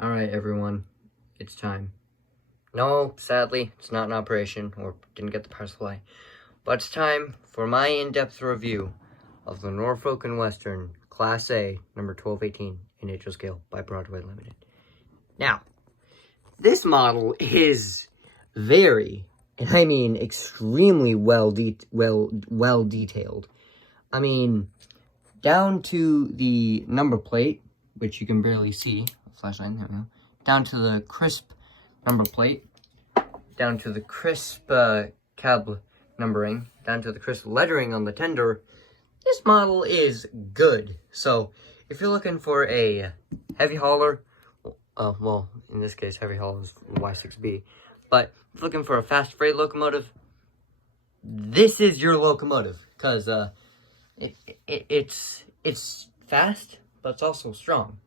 Alright, everyone, it's time. No, sadly, it's not an operation, or didn't get the power supply, but it's time for my in-depth review of the Norfolk and Western Class A, number 1218, in HO scale by Broadway Limited. Now, this model is very, and I mean extremely well detailed. I mean, down to the number plate, which you can barely see. Flashlight, there we go. Down to the crisp number plate, down to the crisp cab numbering, down to the crisp lettering on the tender. This model is good. So, if you're looking for a heavy hauler, well, in this case, heavy hauler is Y6B, but if you're looking for a fast freight locomotive, this is your locomotive, because it's fast, but it's also strong,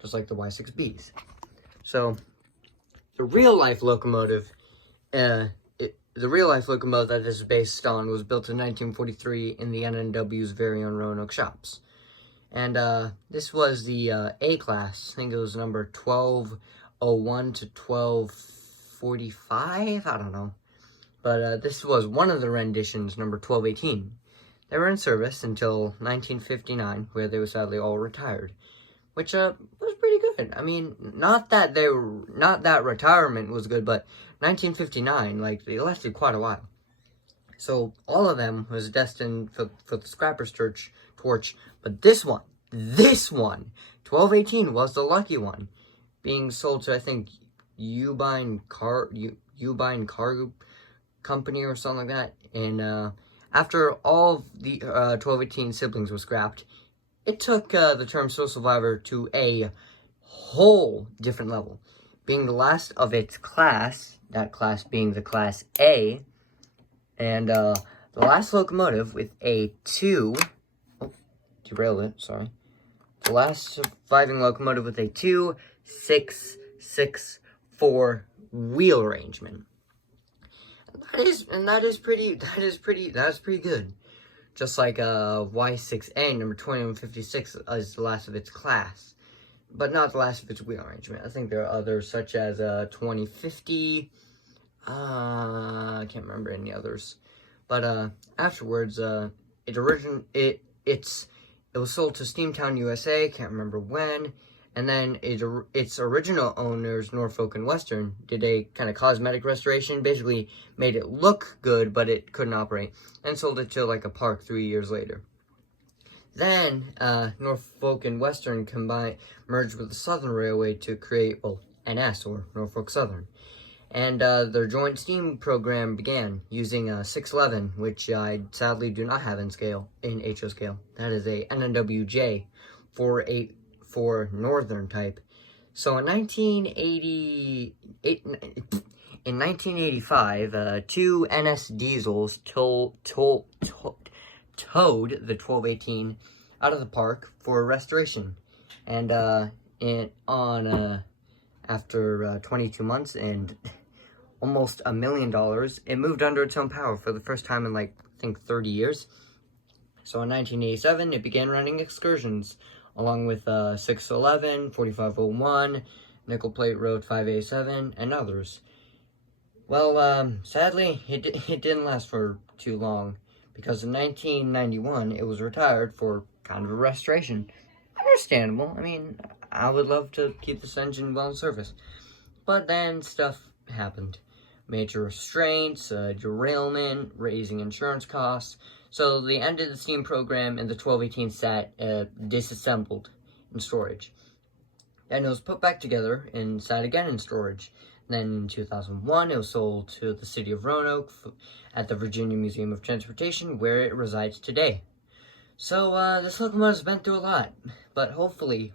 just like the Y6Bs. So, the real-life locomotive, that this is based on was built in 1943 in the NNW's very own Roanoke shops. And this was the A class. I think it was number 1201 to 1245. I don't know. But this was one of the renditions, number 1218. They were in service until 1959, where they were sadly all retired, which was pretty good. I mean, not that retirement was good, but 1959, like, they lasted quite a while. So all of them was destined for the scrapper's torch, but this one, 1218 was the lucky one, being sold to, I think, Ubine Cargo Company or something like that. And after all of the 1218 siblings were scrapped, it took the term Sole Survivor to a whole different level, being the last of its class, that class being the Class A, and the last locomotive with a derailed it, sorry. The last surviving locomotive with a 2-6-6-4 wheel arrangement. That is pretty good. Just like Y6A, number 2156, is the last of its class, but not the last of its wheel arrangement. I think there are others, such as 2050, I can't remember any others. But afterwards, it was sold to Steamtown, USA, can't remember when, and then its original owners, Norfolk and Western, did a kind of cosmetic restoration, basically made it look good, but it couldn't operate, and sold it to, like, a park 3 years later. Then, Norfolk and Western merged with the Southern Railway to create, well, NS, or Norfolk Southern. And their joint steam program began using 611, which I sadly do not have in HO scale. That is a NNWJ 484 Northern type. So in 1985, two NS diesels towed the 1218 out of the park for restoration. And after 22 months and almost $1 million, it moved under its own power for the first time in, like, I think 30 years. So in 1987, it began running excursions, along with 611, 4501, Nickel Plate Road 587, and others. Well, sadly, it didn't last for too long, because in 1991, it was retired for kind of a restoration. Understandable. I mean, I would love to keep this engine well in service. But then stuff happened. Major restraints, derailment, raising insurance costs. So they ended the steam program, and the 1218 sat disassembled in storage. And it was put back together and sat again in storage. Then in 2001, it was sold to the city of Roanoke at the Virginia Museum of Transportation, where it resides today. So, this locomotive's been through a lot, but hopefully,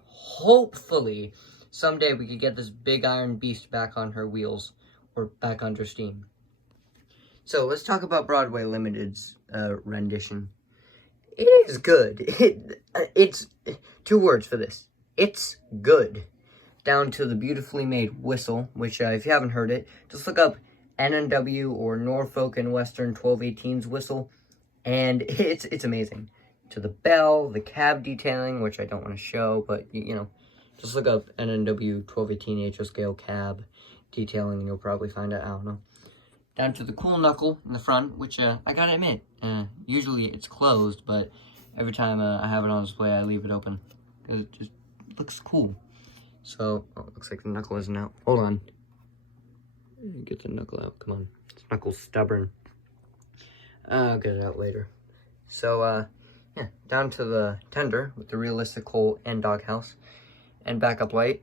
someday we could get this big iron beast back on her wheels, or back under steam. So, let's talk about Broadway Limited's rendition. It is good. It's 2 words for this. It's good. Down to the beautifully made whistle, which, if you haven't heard it, just look up NNW or Norfolk and Western 1218's whistle, and it's amazing. To the bell, the cab detailing, which I don't want to show, but, you know, Just look up NNW 1218 HO scale cab detailing and you'll probably find it. I don't know. Down to the cool knuckle in the front, which I gotta admit, usually it's closed, but every time I have it on display, I leave it open. It just looks cool. So, oh, it looks like the knuckle isn't out. Hold on. Get the knuckle out. Come on. This knuckle's stubborn. I'll get it out later. So, yeah, down to the tender with the realistic hole and doghouse. And backup light,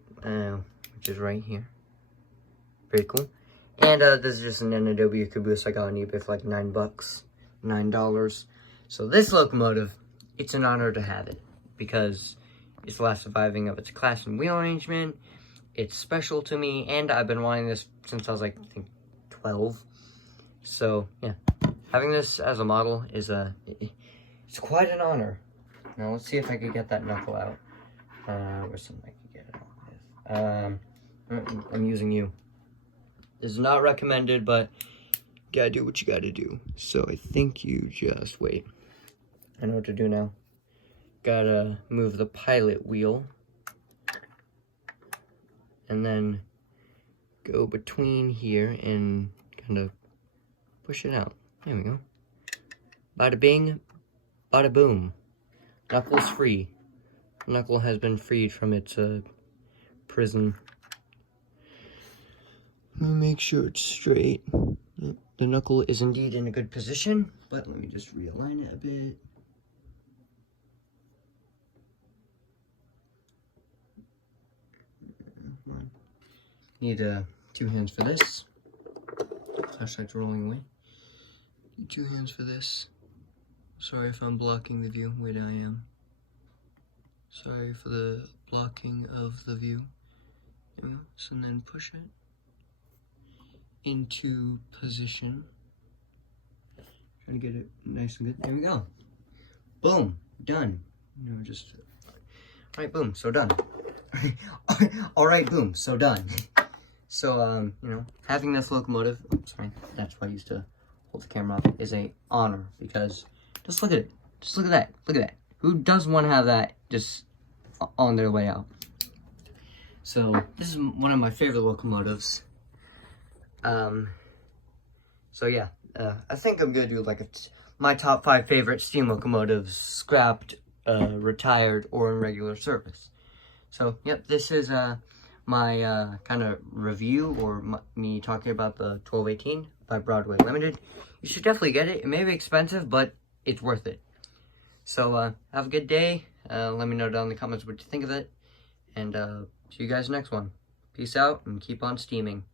which is right here. Very cool. And this is just an NNW caboose I got on eBay for like $9. $9. So this locomotive, it's an honor to have it. Because it's the last surviving of its class and wheel arrangement. It's special to me. And I've been wanting this since I was like, I think, 12. So, yeah. Having this as a model is it's quite an honor. Now, let's see if I can get that knuckle out. Where's something I can get it out with? I'm using you. This is not recommended, but you gotta do what you gotta do. So I think you just wait. I know what to do now. Gotta move the pilot wheel. And then go between here and kind of push it out. There we go. Bada bing, bada boom. Knuckle's free. Knuckle has been freed from its prison. Let me make sure it's straight. Yep, the knuckle is indeed in a good position, but let me just realign it a bit. Need 2 hands for this. Flashlight's rolling away. Need 2 hands for this. Sorry if I'm blocking the view. Wait, I am. Sorry for the blocking of the view. There we go. So then push it into position. Trying to get it nice and good. There we go. Boom. Done. No, just. Alright, boom. So done. Alright, boom. So done. So, you know, having this locomotive, oops, sorry, that's why I used to hold the camera up, is a honor because just look at it. Just look at that. Look at that. Who doesn't want to have that just on their way out? So, this is one of my favorite locomotives. So yeah, I think I'm gonna do like my top 5 favorite steam locomotives, scrapped, retired, or in regular service. So, yep, this is, my, kind of review, or me talking about the 1218 by Broadway Limited. You should definitely get it. It may be expensive, but it's worth it. So, have a good day. Let me know down in the comments what you think of it. And, see you guys next one. Peace out, and keep on steaming.